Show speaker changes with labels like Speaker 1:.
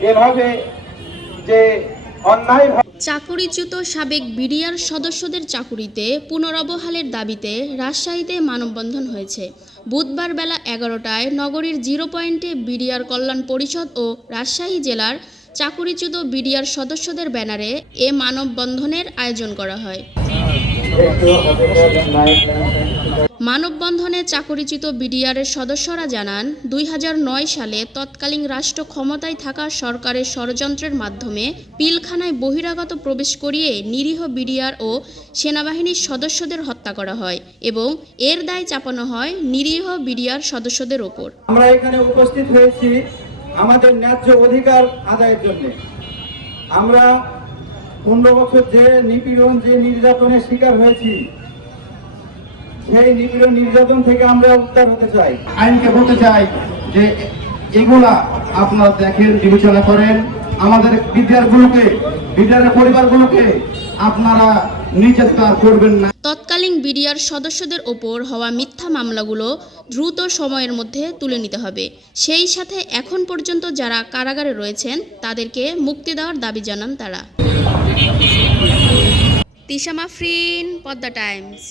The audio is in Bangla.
Speaker 1: এভাবে যে অন্যায়
Speaker 2: চাকুরিচ্যুত সাবেক বিডিআর সদস্যদের চাকুরিতে পুনরবহালের দাবিতে রাজশাহীতে মানববন্ধন হয়েছে। বুধবার বেলা এগারোটায় নগরীর জিরো পয়েন্টে বিডিআর কল্যাণ পরিষদ ও রাজশাহী জেলার চাকুরিচ্যুত বিডিআর সদস্যদের ব্যানারে এ মানববন্ধনের আয়োজন করা হয়। মানববন্ধনে চাকরিচিত বিডিআরের সদস্যরা জানান, দুই হাজার নয় সালে তৎকালীন রাষ্ট্র ক্ষমতায় থাকা সরকারের ষড়যন্ত্রের মাধ্যমে পিলখানায় বহিরাগত প্রবেশ করিয়ে নিরীহ বিডিআর ও সেনাবাহিনীর সদস্যদের হত্যা করা হয় এবং এর দায় চাপানো হয় নিরীহ বিডিআর সদস্যদের ওপর।
Speaker 1: আমরা এখানে উপস্থিত হয়েছি আমাদের ন্যায্য অধিকার আদায়ের জন্য। আমরা পনেরো বছর যে নিপীড়ন, যে নির্যাতনের শিকার হয়েছি সেই নিপীড়ন নির্যাতন থেকে আমরা উদ্ধার হতে চাই।
Speaker 3: আইনকে বলতে চাই যে এগুলা আপনারা দেখেন বিবেচনা করেন। আমাদের বিদ্যালয়ের পরিবারগুলোকে আপনারা নির্যাতন করবেন না।
Speaker 2: তৎকালীন বিডিআর সদস্যদের ওপর হওয়া মিথ্যা মামলাগুলো দ্রুত সময়ের মধ্যে তুলে নিতে হবে। সেই সাথে এখন পর্যন্ত যারা কারাগারে রয়েছেন তাদেরকে মুক্তি দেওয়ার দাবি জানান তারা। তিশা মাফরিন পদ্মা টাইমস।